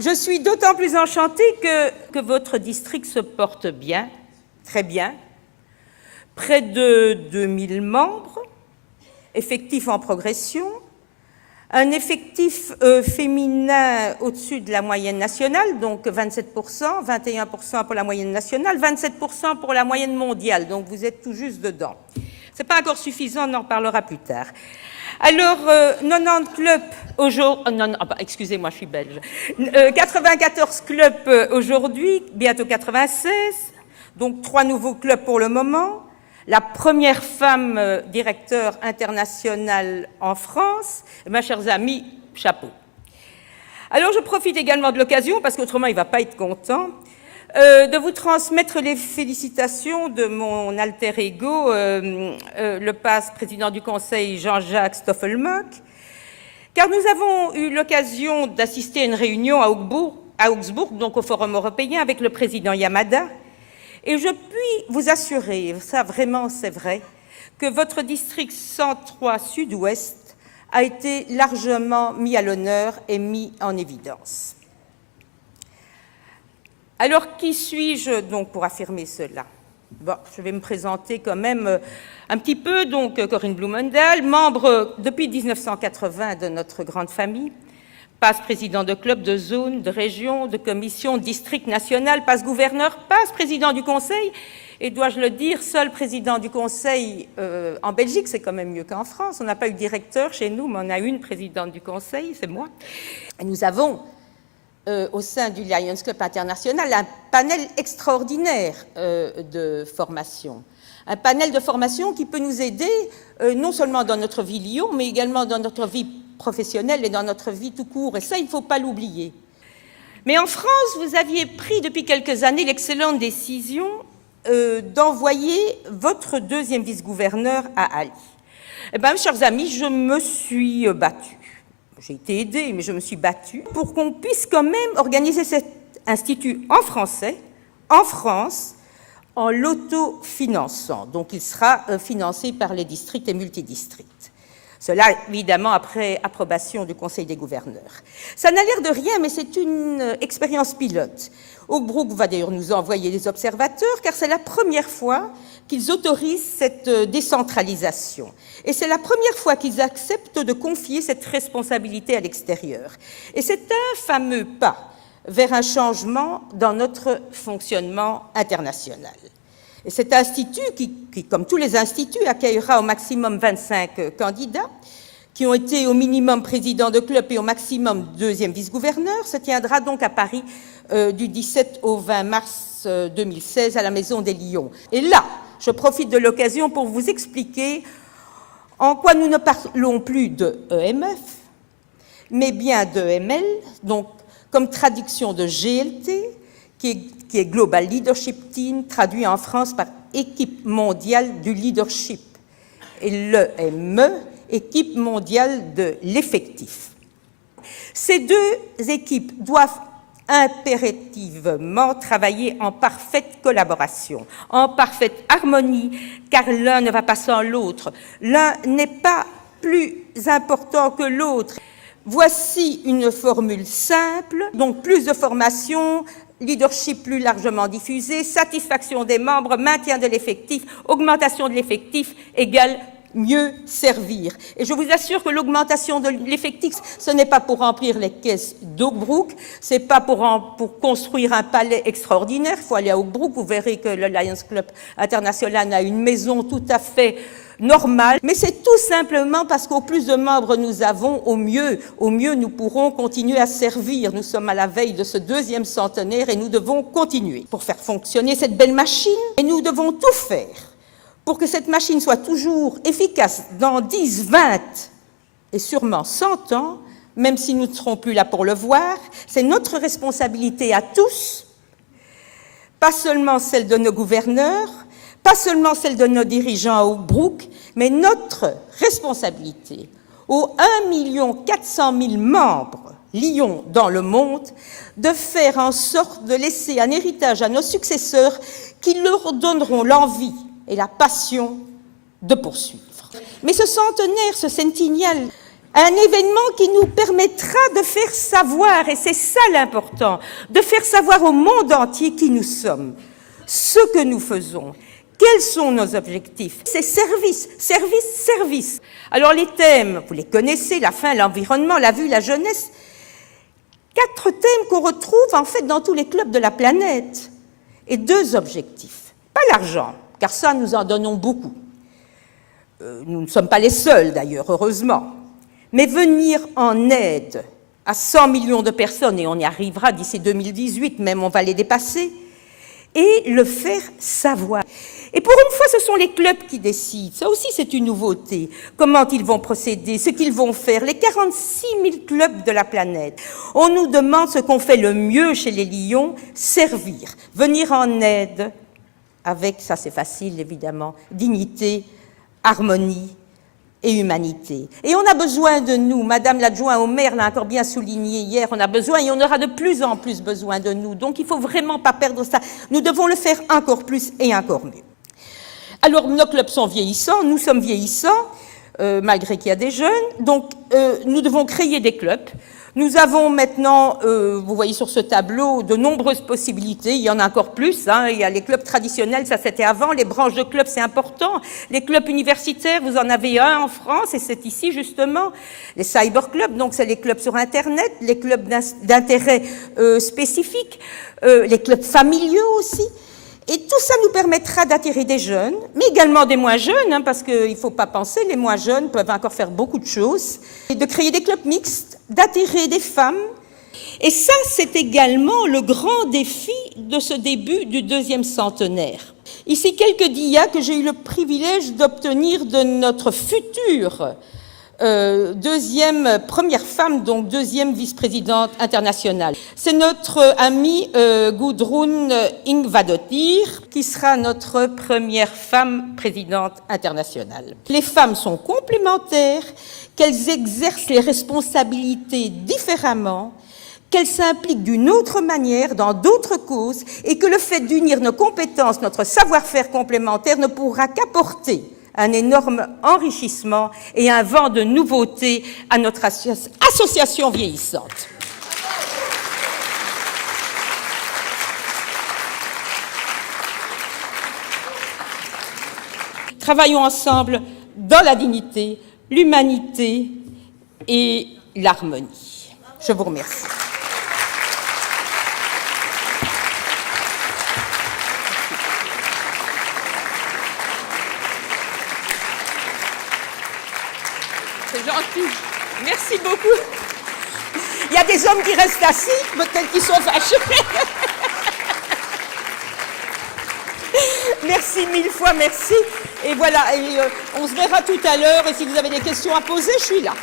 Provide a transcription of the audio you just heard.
Je suis d'autant plus enchantée que votre district se porte bien, très bien. Près de 2000 membres, effectifs en progression, un effectif féminin au-dessus de la moyenne nationale, donc 27%, 21% pour la moyenne nationale, 27% pour la moyenne mondiale, donc vous êtes tout juste dedans. Ce n'est pas encore suffisant, on en parlera plus tard. Alors, 90 clubs aujourd'hui, excusez-moi, je suis belge, 94 clubs aujourd'hui, bientôt 96, donc 3 nouveaux clubs pour le moment. La première femme directeur internationale en France, mes chers amis, chapeau. Alors, je profite également de l'occasion, parce qu'autrement, il ne va pas être content, de vous transmettre les félicitations de mon alter ego, le président du Conseil, Jean-Jacques Stoffelmock, car nous avons eu l'occasion d'assister à une réunion à Augsbourg, donc au Forum européen, avec le président Yamada, et je puis vous assurer, ça vraiment c'est vrai, que votre district 103 Sud-Ouest a été largement mis à l'honneur et mis en évidence. Alors, qui suis-je donc pour affirmer cela? Bon, je vais me présenter quand même un petit peu. Donc, Corinne Blumendahl, membre depuis 1980 de notre grande famille, passe président de club, de zone, de région, de commission, district national, passe gouverneur, passe président du conseil, et dois-je le dire, seul président du conseil en Belgique, c'est quand même mieux qu'en France. On n'a pas eu de directeur chez nous, mais on a une présidente du conseil, c'est moi. Et nous avons au sein du Lions Club International un panel extraordinaire de formation. Un panel de formation qui peut nous aider non seulement dans notre vie Lyon, mais également dans notre vie professionnelle et dans notre vie tout court. Et ça, il ne faut pas l'oublier. Mais en France, vous aviez pris depuis quelques années l'excellente décision d'envoyer votre deuxième vice-gouverneur à Ali. Eh bien, chers amis, je me suis battue. J'ai été aidée, mais je me suis battue pour qu'on puisse quand même organiser cet institut en français, en France, en l'autofinançant. Donc, il sera financé par les districts et multidistricts. Cela, évidemment, après approbation du Conseil des gouverneurs. Ça n'a l'air de rien, mais c'est une expérience pilote. Augsbourg va d'ailleurs nous envoyer des observateurs, car c'est la première fois qu'ils autorisent cette décentralisation. Et c'est la première fois qu'ils acceptent de confier cette responsabilité à l'extérieur. Et c'est un fameux pas vers un changement dans notre fonctionnement international. Et cet institut, qui, comme tous les instituts, accueillera au maximum 25 candidats, qui ont été au minimum président de club et au maximum deuxième vice-gouverneur, se tiendra donc à Paris du 17 au 20 mars 2016 à la Maison des Lions. Et là, je profite de l'occasion pour vous expliquer en quoi nous ne parlons plus de EMF, mais bien d'EML, donc comme traduction de GLT, qui est Global Leadership Team, traduit en France par Équipe mondiale du leadership, et l'EME, Équipe mondiale de l'effectif. Ces deux équipes doivent impérativement travailler en parfaite collaboration, en parfaite harmonie, car l'un ne va pas sans l'autre. L'un n'est pas plus important que l'autre. Voici une formule simple, donc plus de formation, leadership plus largement diffusé, satisfaction des membres, maintien de l'effectif, augmentation de l'effectif égale mieux servir. Et je vous assure que l'augmentation de l'effectif, ce n'est pas pour remplir les caisses d'Augsbourg, ce n'est pas pour construire un palais extraordinaire. Il faut aller à Augsbourg, vous verrez que le Lions Club International a une maison tout à fait normale, mais c'est tout simplement parce qu'au plus de membres nous avons, au mieux nous pourrons continuer à servir. Nous sommes à la veille de ce deuxième centenaire et nous devons continuer pour faire fonctionner cette belle machine, et nous devons tout faire pour que cette machine soit toujours efficace dans 10, 20 et sûrement 100 ans, même si nous ne serons plus là pour le voir. C'est notre responsabilité à tous, pas seulement celle de nos gouverneurs, pas seulement celle de nos dirigeants à Augsbourg, mais notre responsabilité aux 1 400 000 membres Lions dans le monde, de faire en sorte de laisser un héritage à nos successeurs qui leur donneront l'envie et la passion de poursuivre. Mais ce centenaire, ce centennial, Un événement qui nous permettra de faire savoir, et c'est ça l'important, de faire savoir au monde entier qui nous sommes, ce que nous faisons, quels sont nos objectifs. C'est service, service, service. Alors les thèmes, vous les connaissez, la faim, l'environnement, la vue, la jeunesse. 4 thèmes qu'on retrouve en fait dans tous les clubs de la planète. Et 2 objectifs. Pas l'argent, car ça nous en donnons beaucoup. Nous ne sommes pas les seuls d'ailleurs, heureusement. Mais venir en aide à 100 millions de personnes, et on y arrivera d'ici 2018, même on va les dépasser, et le faire savoir. Et pour une fois, ce sont les clubs qui décident. Ça aussi, c'est une nouveauté. Comment ils vont procéder, ce qu'ils vont faire. Les 46 000 clubs de la planète. On nous demande ce qu'on fait le mieux chez les Lions, servir, venir en aide, avec, ça c'est facile évidemment, dignité, harmonie et humanité. Et on a besoin de nous, Madame l'adjoint au maire l'a encore bien souligné hier, on a besoin et on aura de plus en plus besoin de nous. Donc il ne faut vraiment pas perdre ça. Nous devons le faire encore plus et encore mieux. Alors nos clubs sont vieillissants, nous sommes vieillissants, malgré qu'il y a des jeunes, donc nous devons créer des clubs. Nous avons maintenant, vous voyez sur ce tableau, de nombreuses possibilités. Il y en a encore plus. Hein. Il y a les clubs traditionnels, ça c'était avant. Les branches de clubs, c'est important. Les clubs universitaires, vous en avez un en France, et c'est ici justement. Les cyberclubs, donc c'est les clubs sur Internet, les clubs d'intérêt spécifiques, les clubs familiaux aussi. Et tout ça nous permettra d'attirer des jeunes, mais également des moins jeunes, hein, parce qu'il ne faut pas penser, les moins jeunes peuvent encore faire beaucoup de choses, et de créer des clubs mixtes, d'attirer des femmes. Et ça, c'est également le grand défi de ce début du 2e centenaire. Ici, quelques dias que j'ai eu le privilège d'obtenir de notre future première femme, donc 2e vice-présidente internationale. C'est notre amie Gudrun Ingvadottir qui sera notre première femme présidente internationale. Les femmes sont complémentaires, qu'elles exercent les responsabilités différemment, qu'elles s'impliquent d'une autre manière dans d'autres causes et que le fait d'unir nos compétences, notre savoir-faire complémentaire ne pourra qu'apporter un énorme enrichissement et un vent de nouveautés à notre association vieillissante. Travaillons ensemble dans la dignité, l'humanité et l'harmonie. Je vous remercie. C'est gentil. Merci beaucoup. Il y a des hommes qui restent assis, peut-être qu'ils sont fâchés. Merci 1000 fois, merci. Et voilà, on se verra tout à l'heure. Et si vous avez des questions à poser, je suis là.